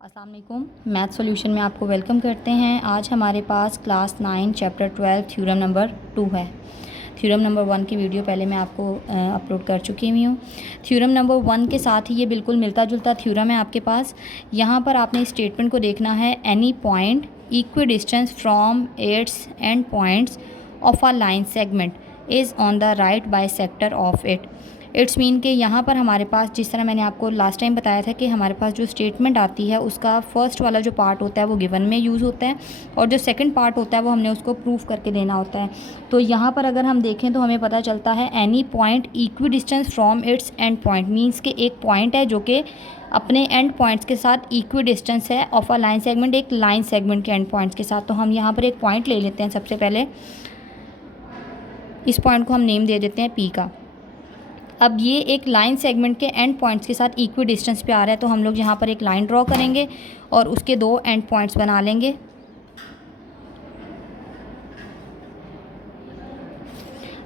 अस्सलाम वालेकुम। Math solution में आपको वेलकम करते हैं। आज हमारे पास क्लास 9 चैप्टर 12 थ्योरम नंबर 2 है। थ्योरम नंबर 1 की वीडियो पहले मैं आपको अपलोड कर चुकी हुई हूँ। थ्योरम नंबर 1 के साथ ही ये बिल्कुल मिलता जुलता थ्योरम है आपके पास। यहाँ पर आपने स्टेटमेंट को देखना है, any point equi distance from its and points of a line segment is on the right bisector of it. It's mean कि यहाँ पर हमारे पास, जिस तरह मैंने आपको लास्ट टाइम बताया था कि हमारे पास जो स्टेटमेंट आती है उसका फर्स्ट वाला जो पार्ट होता है वो गिवन में यूज़ होता है और जो सेकंड पार्ट होता है वो हमने उसको प्रूफ करके देना होता है। तो यहाँ पर अगर हम देखें तो हमें पता चलता है any point equi distance from its and point, means के एक पॉइंट है जो कि अपने एंड पॉइंट्स के साथ इक्वी डिस्टेंस है ऑफ अ लाइन सेगमेंट, एक लाइन सेगमेंट के एंड पॉइंट्स के साथ। तो हम यहाँ पर एक पॉइंट ले लेते हैं। सबसे पहले इस पॉइंट को हम नेम दे देते हैं पी का। अब ये एक लाइन सेगमेंट के एंड पॉइंट्स के साथ इक्वी डिस्टेंस पे आ रहा है, तो हम लोग यहाँ पर एक लाइन ड्रॉ करेंगे और उसके दो एंड पॉइंट्स बना लेंगे।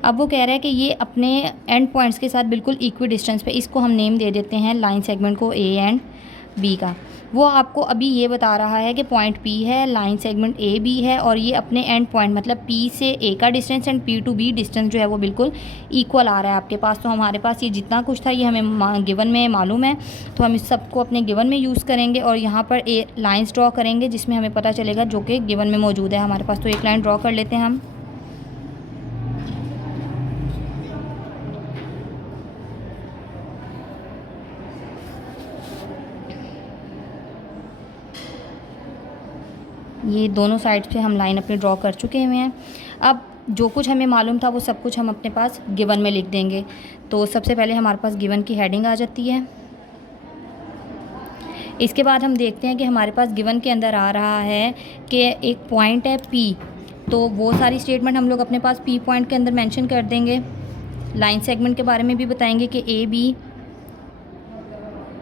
अब वो कह रहा है कि ये अपने एंड पॉइंट्स के साथ बिल्कुल इक्वी डिस्टेंस पे, इसको हम नेम दे देते हैं लाइन सेगमेंट को ए एंड बी का। वो आपको अभी ये बता रहा है कि पॉइंट पी है, लाइन सेगमेंट ए बी है और ये अपने एंड पॉइंट मतलब पी से ए का distance and P to B distance जो है वो बिल्कुल इक्वल आ रहा है आपके पास। तो हमारे पास ये जितना कुछ था ये हमें गिवन में मालूम है, तो हम इस सबको अपने गिवन में यूज़ करेंगे और यहाँ पर ए लाइन्स ड्रॉ करेंगे जिसमें हमें पता चलेगा जो कि गिवन में मौजूद है हमारे पास। तो एक लाइन ड्रॉ कर लेते हैं हम। ये दोनों साइड पे हम लाइन अपनी ड्रॉ कर चुके हुए हैं। अब जो कुछ हमें मालूम था वो सब कुछ हम अपने पास गिवन में लिख देंगे। तो सबसे पहले हमारे पास गिवन की हेडिंग आ जाती है। इसके बाद हम देखते हैं कि हमारे पास गिवन के अंदर आ रहा है कि एक पॉइंट है पी, तो वो सारी स्टेटमेंट हम लोग अपने पास पी पॉइंट के अंदर मेंशन कर देंगे। लाइन सेगमेंट के बारे में भी बताएंगे कि A B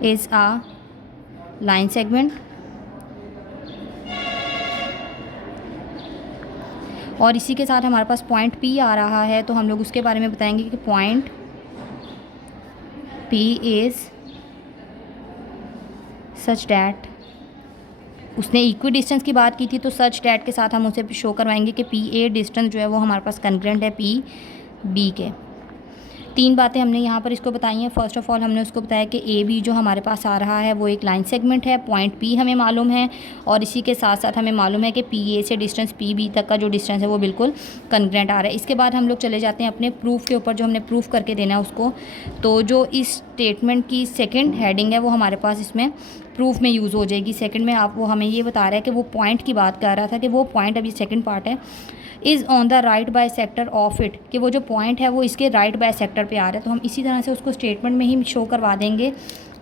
is a line segment, और इसी के साथ हमारे पास पॉइंट पी आ रहा है तो हम लोग उसके बारे में बताएंगे कि point P is such that, उसने इक्वी डिस्टेंस की बात की थी तो सच डैट के साथ हम उसे शो करवाएंगे कि पी ए डिस्टेंस जो है वो हमारे पास कंग्रेंट है पी बी के। तीन बातें हमने यहाँ पर इसको बताई हैं। फर्स्ट ऑफ ऑल हमने उसको बताया कि ए बी जो हमारे पास आ रहा है वो एक लाइन सेगमेंट है, पॉइंट पी हमें मालूम है और इसी के साथ साथ हमें मालूम है कि पी ए से डिस्टेंस पी बी तक का जो डिस्टेंस है वो बिल्कुल कंग्रेंट आ रहा है। इसके बाद हम लोग चले जाते हैं अपने प्रूफ के ऊपर, जो हमने प्रूफ करके देना है उसको। तो जो इस स्टेटमेंट की सेकेंड हेडिंग है वो हमारे पास इसमें प्रूफ में यूज़ हो जाएगी। सेकंड में आप वो हमें ये बता रहा है कि वो पॉइंट की बात कर रहा था कि वो पॉइंट, अभी सेकंड पार्ट है, is on the right bisector of it, कि वो जो पॉइंट है वो इसके राइट बाइसेक्टर पे आ रहा है। तो हम इसी तरह से उसको स्टेटमेंट में ही शो करवा देंगे,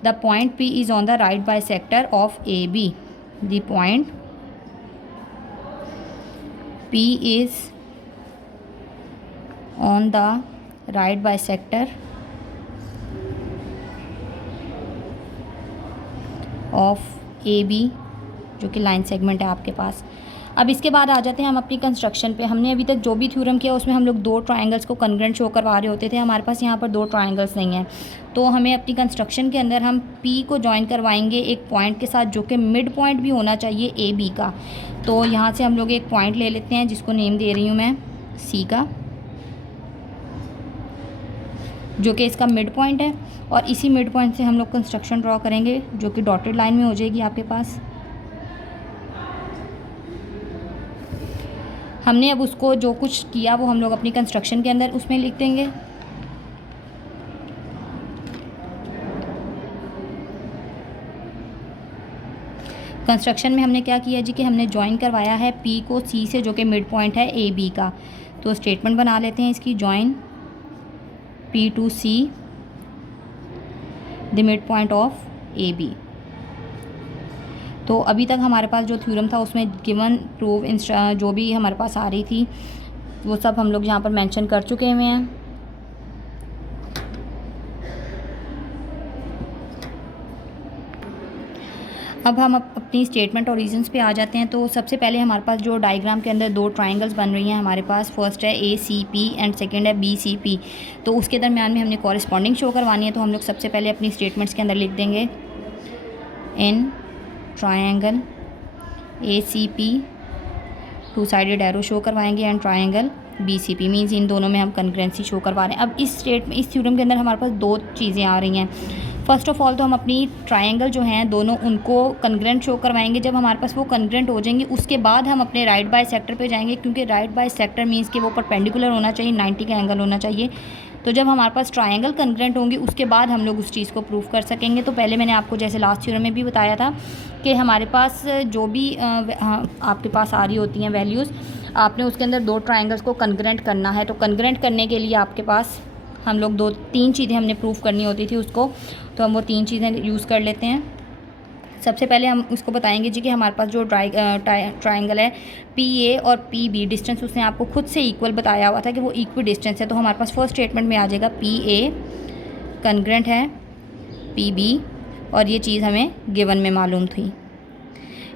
the point P is on the right bisector of A B, the point P is on the right bisector of A B, जो कि लाइन सेगमेंट है आपके पास। अब इसके बाद आ जाते हैं हम अपनी कंस्ट्रक्शन पे। हमने अभी तक जो भी थ्योरम किया उसमें हम लोग दो ट्रायंगल्स को कंग्रेंट शो करवा रहे होते थे। हमारे पास यहाँ पर दो ट्रायंगल्स नहीं हैं, तो हमें अपनी कंस्ट्रक्शन के अंदर हम पी को ज्वाइन करवाएंगे एक पॉइंट के साथ जो कि मिड पॉइंट भी होना चाहिए ए बी का। तो यहाँ से हम लोग एक पॉइंट ले लेते हैं जिसको नेम दे रही हूँ मैं सी का, जो कि इसका मिड पॉइंट है, और इसी मिड पॉइंट से हम लोग कंस्ट्रक्शन ड्रॉ करेंगे जो कि डॉटेड लाइन में हो जाएगी आपके पास। हमने अब उसको जो कुछ किया वो हम लोग अपनी कंस्ट्रक्शन के अंदर उसमें लिख देंगे। कंस्ट्रक्शन में हमने क्या किया जी कि हमने ज्वाइन करवाया है पी को सी से, जो कि मिड पॉइंट है ए बी का। तो स्टेटमेंट बना लेते हैं इसकी, join P to C the mid point of A B. तो अभी तक हमारे पास जो थ्योरम था उसमें गिवन प्रूफ जो भी हमारे पास आ रही थी वो सब हम लोग यहाँ पर मेंशन कर चुके हुए हैं। अब हम अपनी स्टेटमेंट और रीजंस पे आ जाते हैं। तो सबसे पहले हमारे पास जो डायग्राम के अंदर दो ट्रायंगल्स बन रही हैं हमारे पास, फर्स्ट है ए सी पी एंड सेकंड है बी सी पी। तो उसके दरमियान में हमने कॉरेस्पॉन्डिंग शो करवानी है। तो हम लोग सबसे पहले अपनी स्टेटमेंट्स के अंदर लिख देंगे in triangle ACP, two sided arrow show करवाएंगे, एंड ट्रायंगल BCP, मीन्स इन दोनों में हम कंग्रेंसी शो करवा रहे हैं। अब इस स्टेट में, इस थ्योरम के अंदर हमारे पास दो चीज़ें आ रही हैं। फर्स्ट ऑफ ऑल तो हम अपनी ट्रायंगल जो हैं दोनों उनको कंग्रेंट शो करवाएंगे। जब हमारे पास वो कंग्रेंट हो जाएंगे उसके बाद हम अपने राइट बाय सेक्टर पे जाएंगे, क्योंकि राइट बाय सेक्टर मीन्स कि वो परपेंडिकुलर होना चाहिए, 90 का एंगल होना चाहिए। तो जब हमारे पास ट्रायंगल कंग्रेंट होंगे उसके बाद हम लोग उस चीज़ को प्रूव कर सकेंगे। तो पहले मैंने आपको जैसे लास्ट थ्योरम में भी बताया था कि हमारे पास जो भी आपके पास आ रही होती हैं वैल्यूज़, आपने उसके अंदर दो ट्रायंगल्स को कंग्रेंट करना है। तो कंग्रेंट करने के लिए आपके पास हम लोग तीन चीज़ें हमने प्रूव करनी होती थी उसको, तो हम वो तीन चीज़ें यूज़ कर लेते हैं। सबसे पहले हम उसको बताएंगे जी कि हमारे पास जो ट्रायंगल है PA और PB, डिस्टेंस उसने आपको खुद से इक्वल बताया हुआ था कि वो इक्वल डिस्टेंस है। तो हमारे पास फर्स्ट स्टेटमेंट में आ जाएगा PA कंग्रेंट है PB, और ये चीज़ हमें गिवन में मालूम थी।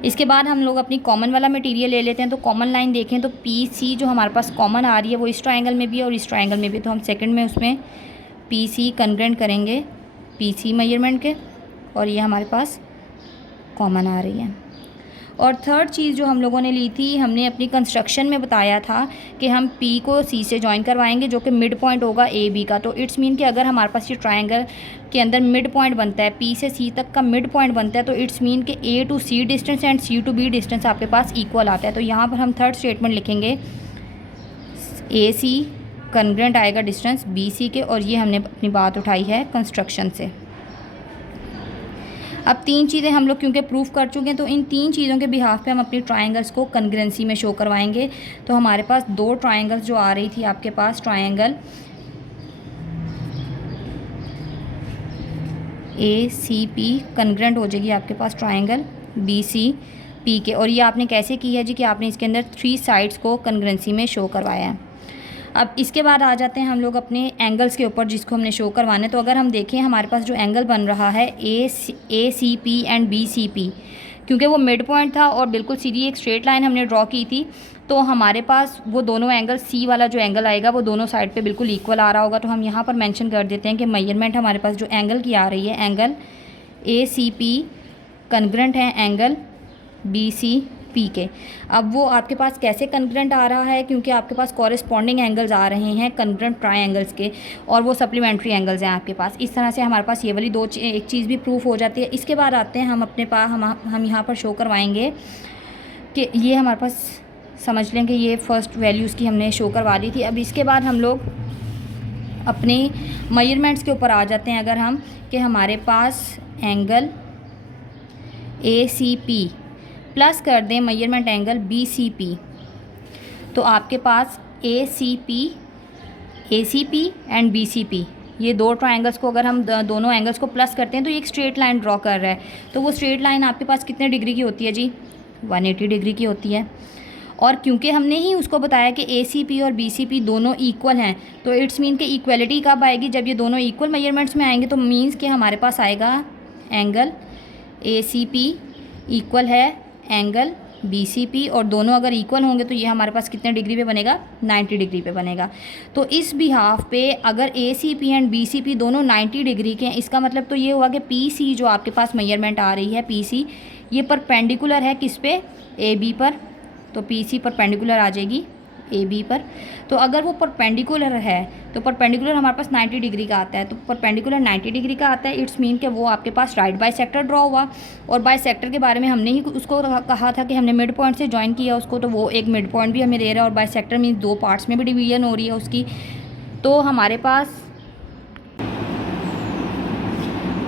इसके बाद हम लोग अपनी कॉमन वाला मटेरियल ले लेते हैं। तो कॉमन लाइन देखें तो PC जो हमारे पास कॉमन आ रही है वो इस ट्रायंगल में भी है और इस ट्रायंगल में भी। तो हम सेकंड में उसमें PC कंग्रेंट करेंगे PC मेजरमेंट के, और ये हमारे पास कॉमन आ रही है। और थर्ड चीज़ जो हम लोगों ने ली थी, हमने अपनी कंस्ट्रक्शन में बताया था कि हम P को C से जॉइन करवाएंगे जो कि मिड पॉइंट होगा AB का। तो इट्स मीन कि अगर हमारे पास ये ट्रायंगल के अंदर मिड पॉइंट बनता है, P से C तक का मिड पॉइंट बनता है, तो इट्स मीन कि A to C distance and C to B distance आपके पास इक्वल आता है। तो यहाँ पर हम थर्ड स्टेटमेंट लिखेंगे AC कंग्रेंट आएगा डिस्टेंस BC के, और ये हमने अपनी बात उठाई है कंस्ट्रक्शन से। अब तीन चीज़ें हम लोग क्योंकि प्रूफ कर चुके हैं, तो इन तीन चीज़ों के बिहाफ पे हम अपनी ट्रायंगल्स को कंग्रेंसी में शो करवाएंगे। तो हमारे पास दो ट्रायंगल्स जो आ रही थी आपके पास, ट्रायंगल ACP कंग्रेंट हो जाएगी आपके पास ट्रायंगल BCP के। और ये आपने कैसे की है जी कि आपने इसके अंदर 3 साइड्स को कंग्रेंसी में शो करवाया है। अब इसके बाद आ जाते हैं हम लोग अपने एंगल्स के ऊपर जिसको हमने शो करवाना है। तो अगर हम देखें हमारे पास जो एंगल बन रहा है ACP एंड BCP, क्योंकि वो मिड पॉइंट था और बिल्कुल सीधी एक स्ट्रेट लाइन हमने ड्रॉ की थी, तो हमारे पास वो दोनों एंगल C वाला जो एंगल आएगा वो दोनों साइड पे बिल्कुल इक्वल आ रहा होगा। तो हम यहाँ पर मेंशन कर देते हैं कि मेजरमेंट हमारे पास जो एंगल की आ रही है, एंगल ACP कंग्रेंट है एंगल BCP के। अब वो आपके पास कैसे कंग्रेंट आ रहा है, क्योंकि आपके पास कॉरेस्पॉन्डिंग एंगल्स आ रहे हैं कंग्रेंट ट्रायंगल्स के, और वो सप्लीमेंट्री एंगल्स हैं आपके पास। इस तरह से हमारे पास ये वाली एक चीज़ भी प्रूफ हो जाती है। इसके बाद आते हैं हम अपने पास हम यहाँ पर शो करवाएंगे कि ये हमारे पास समझ लें कि ये फर्स्ट वैल्यूज़ की हमने शो करवा दी थी। अब इसके बाद हम लोग अपने मेजरमेंट्स के ऊपर आ जाते हैं। अगर हम कि हमारे पास एंगल ACP प्लस कर दें मेजरमेंट एंगल BCP, तो आपके पास ACP एंड BCP, ये दो ट्रायंगल्स को अगर हम दोनों एंगल्स को प्लस करते हैं तो ये एक स्ट्रेट लाइन ड्रॉ कर रहा है। तो वो स्ट्रेट लाइन आपके पास कितने डिग्री की होती है जी? 180 डिग्री की होती है। और क्योंकि हमने ही उसको बताया कि ACP और BCP दोनों इक्वल हैं, तो इट्स मीन कि इक्वलिटी कब आएगी? जब ये दोनों इक्वल मेजरमेंट्स में आएंगे। तो मीन्स कि हमारे पास आएगा एंगल ACP इक्वल है एंगल BCP, और दोनों अगर इक्वल होंगे तो ये हमारे पास कितने डिग्री पे बनेगा? 90 डिग्री पे बनेगा। तो इस बिहाफ पे अगर ACP एंड BCP दोनों 90 डिग्री के हैं, इसका मतलब तो ये हुआ कि PC जो आपके पास मेजरमेंट आ रही है PC, ये परपेंडिकुलर है किस पे? AB पर। तो PC परपेंडिकुलर आ जाएगी AB पर। तो अगर वो परपेंडिकुलर है तो परपेंडिकुलर हमारे पास 90 डिग्री का आता है। तो परपेंडिकुलर 90 डिग्री का आता है, इट्स मीन कि वो आपके पास राइट बाय सेक्टर ड्रॉ हुआ। और बाय सेक्टर के बारे में हमने ही उसको कहा था कि हमने मिड पॉइंट से ज्वाइन किया उसको, तो वो एक मिड पॉइंट भी हमें दे रहा है, और बाय सेक्टर मीन्स दो पार्ट्स में भी डिवीजन हो रही है उसकी। तो हमारे पास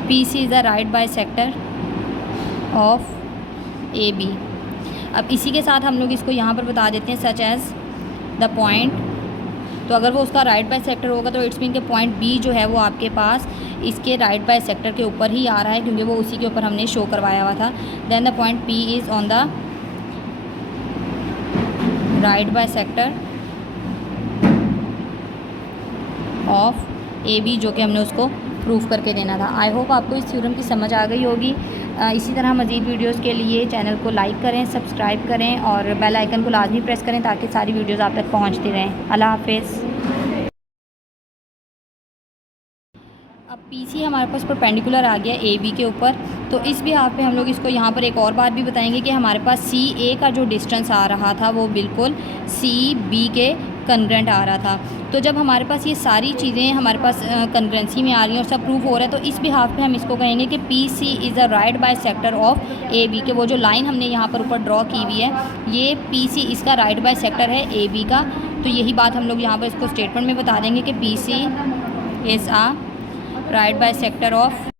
PC is the right bisector of AB। अब इसी के साथ हम लोग इसको यहाँ पर बता देते हैं सच एज़ द पॉइंट। तो अगर वो उसका राइट बाय सेक्टर होगा तो इट्स मीन के पॉइंट B जो है वो आपके पास इसके राइट बाय सेक्टर के ऊपर ही आ रहा है, क्योंकि वो उसी के ऊपर हमने शो करवाया हुआ था। Then the point P is on the right bisector of AB, जो कि हमने उसको प्रूफ करके देना था। आई होप आपको इस थ्योरम की समझ आ गई होगी। इसी तरह मज़ीद वीडियोस के लिए चैनल को लाइक करें, सब्सक्राइब करें और बेल आइकन को लाजमी प्रेस करें ताकि सारी वीडियोस आप तक पहुंचती रहें। अल्लाह हाफिज़। अब PC हमारे पास परपेंडिकुलर आ गया AB के ऊपर, तो इस बिहाफ पे हम लोग इसको यहाँ पर एक और बात भी बताएंगे कि हमारे पास सी ए का जो डिस्टेंस आ रहा था वो बिल्कुल सी बी के कन्ग्रेंट आ रहा था। तो जब हमारे पास ये सारी चीज़ें हमारे पास कन्ग्रेंसी में आ रही हैं और सब प्रूफ हो रहा है, तो इस बिहाफ पे हम इसको कहेंगे कि P C is a right bisector of A B, के वो जो लाइन हमने यहाँ पर ऊपर ड्रॉ की हुई है ये पी सी इसका राइट बाय सेक्टर है ए बी का। तो यही बात हम लोग यहाँ पर इसको स्टेटमेंट में बता देंगे कि P C is a right bisector of